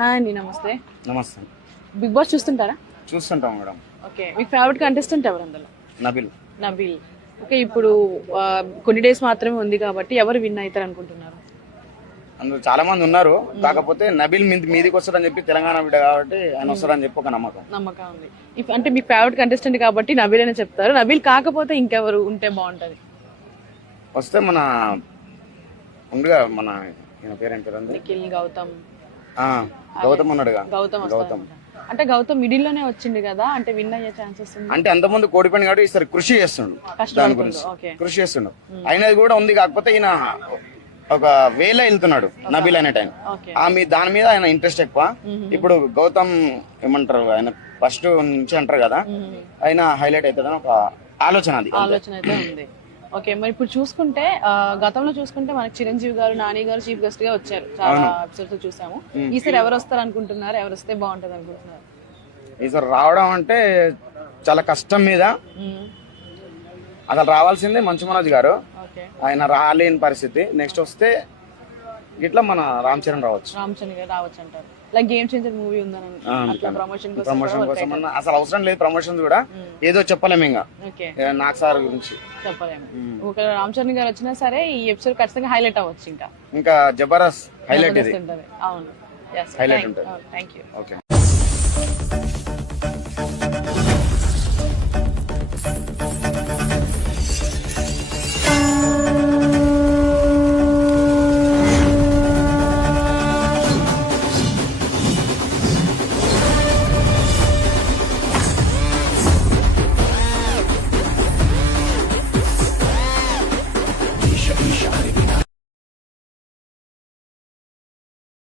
Hi అండి, నమస్తే. నమస్తే. బిగ్ బాస్ చూస్తుంటారా? చూస్తుంటాం మేడం. ఓకే, మీ ఫేవరెట్ కంటెస్టెంట్ ఎవరు అందులో? నబిల్. నబీల్. ఓకే, ఇప్పుడు కొన్ని డేస్ మాత్రమే ఉంది కాబట్టి ఎవరు విన్ అవుతారు అనుకుంటున్నారు? అందులో చాలా మంది ఉన్నారు, కాకపోతే నబిల్ మీదికి వస్తాడని చెప్పి తెలంగాణ బిడ్డ కాబట్టి ఆయన వస్తాడని చెప్పి ఒక నమ్మకం ఉంది. అంటే మీ ఫేవరెట్ కంటెస్టెంట్ కాబట్టి నబీల్ అని చెప్తారు. నబీల్ కాకపోతే ఇంకెవరు ఉంటే బాగుంటది? వస్తే మన ఉండుగా మన పేరేం పేరు నిఖిల్, గౌతమ్. గౌతమ్ ఉన్నాడుగా. గౌతమ్ అంటే గౌతమ్ మిడిల్ లోనే వచ్చింది కదా, అంటే విన్ అయ్యే ఛాన్సెస్ ఉంది. అంటే అంతకుముందు కోడిపని కాబట్టి ఈసారి కృషి చేస్తుండు, దాని గురించి కృషి చేస్తుండు. అయినది కూడా ఉంది, కాకపోతే ఈయన ఒక వేలో వెళ్తున్నాడు నబీల్ అనే టైం. దాని మీద ఆయన ఇంట్రెస్ట్ ఎక్కువ. ఇప్పుడు గౌతమ్ ఏమంటారు, ఆయన ఫస్ట్ నుంచి అంటారు కదా, ఆయన హైలైట్ అవుతుందని ఒక ఆలోచన అయితే ఉంది. ఓకే, మరి ఇప్పుడు చూసుకుంటే గతంలో చూసుకుంటే మనకి చిరంజీవి గారు, నాని గారు చీఫ్ గెస్ట్ గా వచ్చారు, చాలా ఎపిసోడ్స్ చూసాము. ఈసారి ఎవరు వస్తారు అనుకుంటున్నారు? ఎవరు వస్తే బాగుంటది అనుకుంటున్నారు? ఈసారి రావడం అంటే చాలా కష్టం మీద. అసలు రావాల్సిందే మంచు మనోజ్ గారు, ఆయన రాలేని పరిస్థితి. నెక్స్ట్ వస్తే ఇట్లా మన రామ్ చరణ్ రావచ్చు అంటారు. లైక్ గేమ్ చేంజర్ మూవీ ఉందని ప్రమోషన్ కోసం అసలు అవసరం లేదు. ప్రమోషన్ కూడా ఏదో చెప్పలేము, ఇంకా నాకు సార్ గురించి చెప్పలేము. ఒక రామ్ చరణ్ గారు వచ్చినా సరే ఈ ఎపిసోడ్ ఖచ్చితంగా హైలైట్ అవ్వచ్చు. ఇంకా జబర్దస్త్ హైలైట్ అవును, హైలైట్ ఉంటుంది. Thank you. ఓకే.